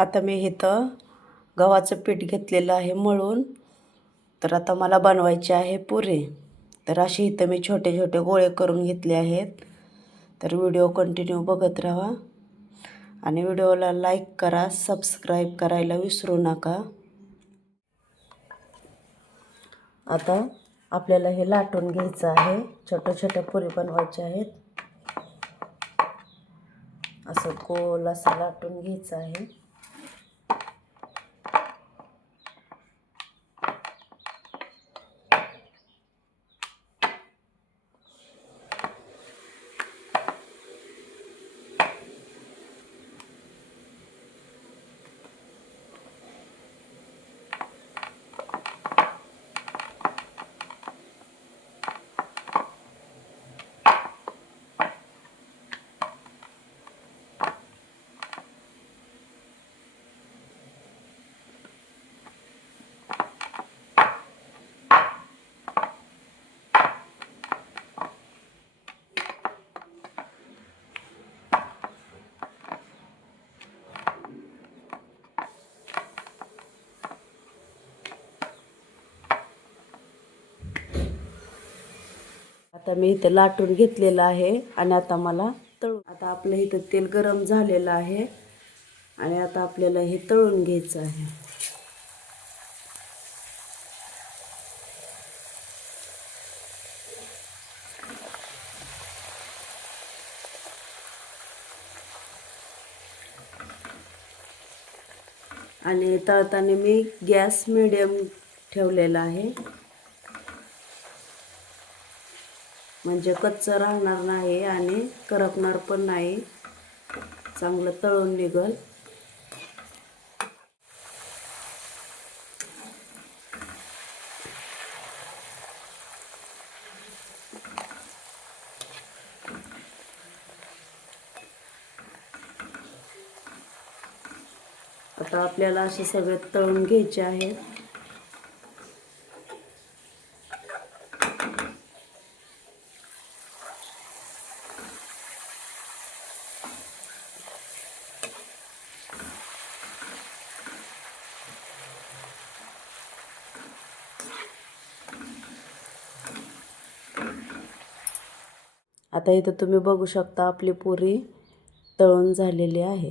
आता मी इथं गव्हाचं पीठ घेतलेलं आहे मळून. तर आता मला बनवायचे आहे पुरे. तर असे इथं मी छोटे छोटे गोळे करून घेतले आहेत. तर व्हिडिओ कंटिन्यू बघत राहा आणि व्हिडिओला लाईक करा, सबस्क्राईब करायला विसरू नका. आता आपल्याला हे लाटून घ्यायचं आहे. छोट्या छोट्या पुरी बनवायच्या आहेत. असं गोल असं लाटून घ्यायचं आहे. आता मी इथं लाटून घेतलेलं आहे आणि आता मला तळून. आता आपलं इथं तेल गरम झालेलं आहे आणि आता आपल्याला हे तळून घ्यायचं आहे. आणि तळताना मी गॅस मिडियम ठेवलेला आहे, म्हणजे कच्चं राहणार नाही आणि करपणार पण नाही, चांगलं तळून निघल. आता आपल्याला असे सगळे तळून घ्यायचे आहे. आता इथं तुम्ही बघू शकता आपली पुरी तळून झालेली आहे.